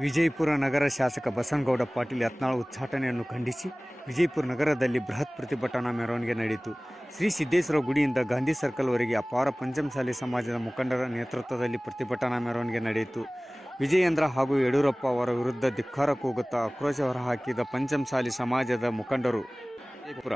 ವಿಜಯಪುರ ನಗರ ಶಾಸಕ ಬಸನಗೌಡ ಪಾಟೀಲ್ ಯತ್ನಾಳ್ ಉಚ್ಚಾಟನೆಯನ್ನು ಖಂಡಿಸಿ ವಿಜಯಪುರ ನಗರದಲ್ಲಿ ಬೃಹತ್ ಪ್ರತಿಭಟನಾ ಮೆರವಣಿಗೆ ನಡೆಯಿತು. ಶ್ರೀ ಸಿದ್ದೇಶ್ವರ ಗುಡಿಯಿಂದ ಗಾಂಧಿ ಸರ್ಕಲ್ವರೆಗೆ ಅಪಾರ ಪಂಚಮಸಾಲಿ ಸಮಾಜದ ಮುಖಂಡರ ನೇತೃತ್ವದಲ್ಲಿ ಪ್ರತಿಭಟನಾ ಮೆರವಣಿಗೆ ನಡೆಯಿತು. ವಿಜಯೇಂದ್ರ ಹಾಗೂ ಯಡಿಯೂರಪ್ಪ ಅವರ ವಿರುದ್ಧ ಧಿಕ್ಕಾರ ಕೂಗುತ್ತಾ ಆಕ್ರೋಶ ಹೊರಹಾಕಿದ ಪಂಚಮಸಾಲಿ ಸಮಾಜದ ಮುಖಂಡರು ವಿಜಯಪುರ.